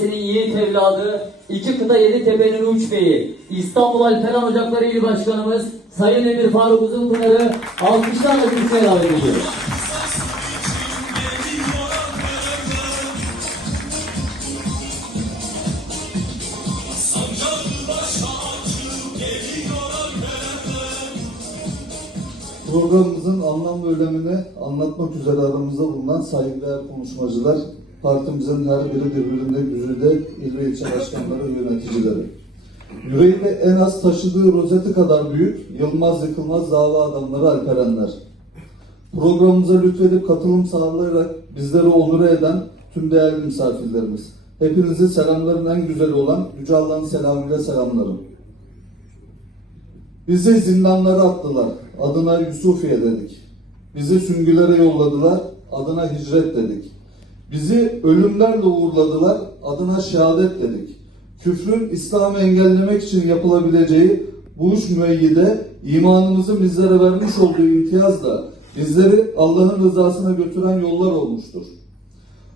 ailesinin yiğit evladı, iki kıta yedi tepenin uç beyi, İstanbul Alperen Ocakları İl Başkanımız Sayın Emir Faruk Uzunpınar'ı alkışlarla kürsüye davet ediyoruz. Programımızın anlam önemini anlatmak üzere aramızda bulunan saygıdeğer konuşmacılar, partimizin her biri birbirine güzide il ve ilçe başkanları ve yöneticileri. Yüreğinde en az taşıdığı rozeti kadar büyük, yılmaz yıkılmaz dava adamları Alperenler. Programımıza lütfedip katılım sağlayarak bizleri onur eden tüm değerli misafirlerimiz. Hepinizi selamların en güzeli olan Yüce Allah'ın selamıyla selamlarım. Bizi zindanlara attılar. Adına Yusufiye dedik. Bizi süngülere yolladılar. Adına hicret dedik. Bizi ölümlerle uğurladılar. Adına şehadet dedik. Küfrün İslam'ı engellemek için yapılabileceği bu üç müeyyide imanımızın bizlere vermiş olduğu imtiyazla bizleri Allah'ın rızasına götüren yollar olmuştur.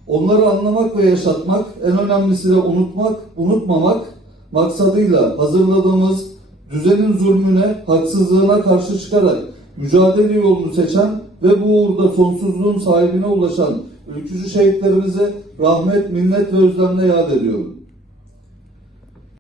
Onları anlamak ve yaşatmak, en önemlisi de unutmak, unutmamak maksadıyla hazırladığımız düzenin zulmüne, haksızlığına karşı çıkarak mücadele yolunu seçen ve bu uğurda sonsuzluğun sahibine ulaşan ülkücü şehitlerimizi rahmet, minnet ve özlemle yad ediyorum.